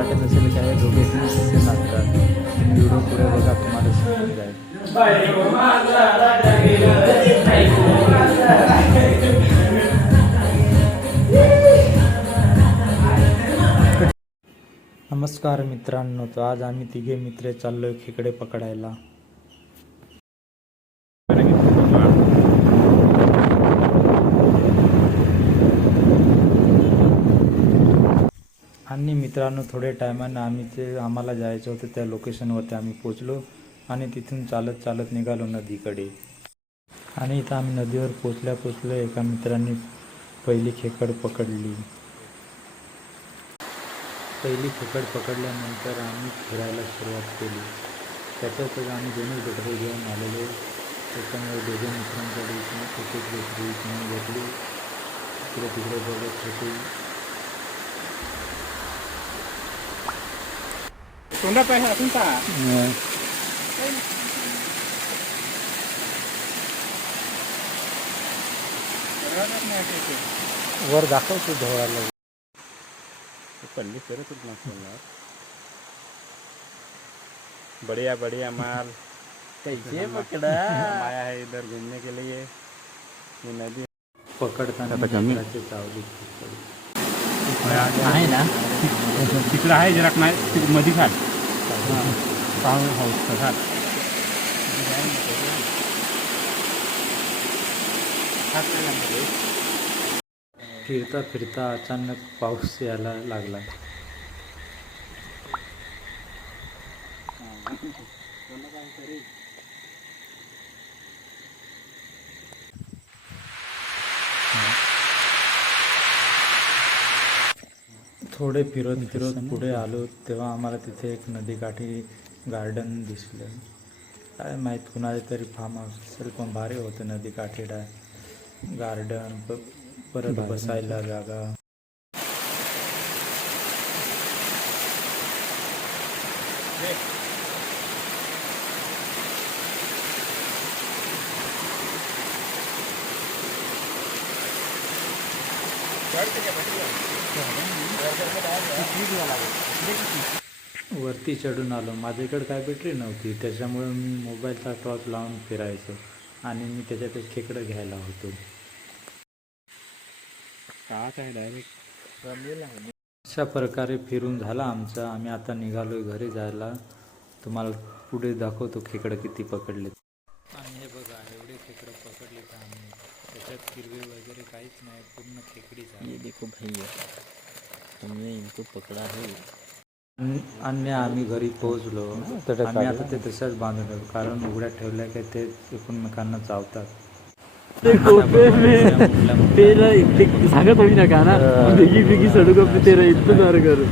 वाटत असेल की हे दोघे कसे लागतात, व्हिडिओ पुढे बघा तुम्हाला समजून जाईल. नमस्कार मित्रांनो, तर आज आम्ही तिघे मित्र चाललोय खेकडे पकडायला. आणि मित्रांनो, थोड्या टायमानं आम्हाला जायचं होतं त्या लोकेशनवरती आम्ही पोचलो आणि तिथून चालत चालत निघालो नदीकडे. आणि इथं आम्ही नदीवर पोचल्या एका मित्रांनी पहिली खेकड पकडली. पकडल्यानंतर आम्ही फिरायला सुरुवात केली. त्याच्यातच आम्ही दोन्ही बकरे घेऊन आलेलो. त्याच्यामुळे दोघे मित्रांकडे एक बकरी इकडून घेतली, तिकडे बघत होती. तोंडा पाहिजे असून का वर दाखवतो धोळाला. पल्ली फिरत बढ़िया बढ़िया माल कैसे पकड़ा आया है इधर घूमने के लिए. ये नदी पकडताना कमी मित्राची चावली आहे ना, तिकडं आहे जरा नाही मध्ये घाल फार्म हाऊस घाल. फिरता फिरता अचानक पाऊस यायला लागला. थोडे फिरत पुढे आलो तेव्हा आम्हाला तिथे एक नदीकाठी गार्डन दिसलं. काय माहीत कुणाचे तरी फार्म हाऊस असेल, पण भारी होतं नदीकाठी गार्डन, परत बसायला जागा. वरती चढून आलो. माझ्याकडे काय बॅटरी नव्हती, त्याच्यामुळे मी मोबाईलचा टॉर्च लावून फिरायचो आणि मी त्याच्यात एक खेकडं घ्यायला होतो. अशा प्रकारे फिरून झाला आमचं. आम्ही आता निघालोय घरी जायला. तुम्हाला पुढे दाखवतो खेकडं किती पकडले. आणि हे बघा, एवढे खेकडं पकडले तर आम्ही. त्याच्यात हिरवे वगैरे काहीच नाही, पूर्ण खेकडी झाली. ये देखो भैया, हमने इनको पकड़ा है. आणि आम्ही घरी पोहोचलो. आम्ही आता ते तसंच बांधून ठेवलो, कारण उघड्यात ठेवल्या की ते एकमेकांना चावतात. सांगत होई नका ना, बेगी बेगी सडू तेरा इतकं करू.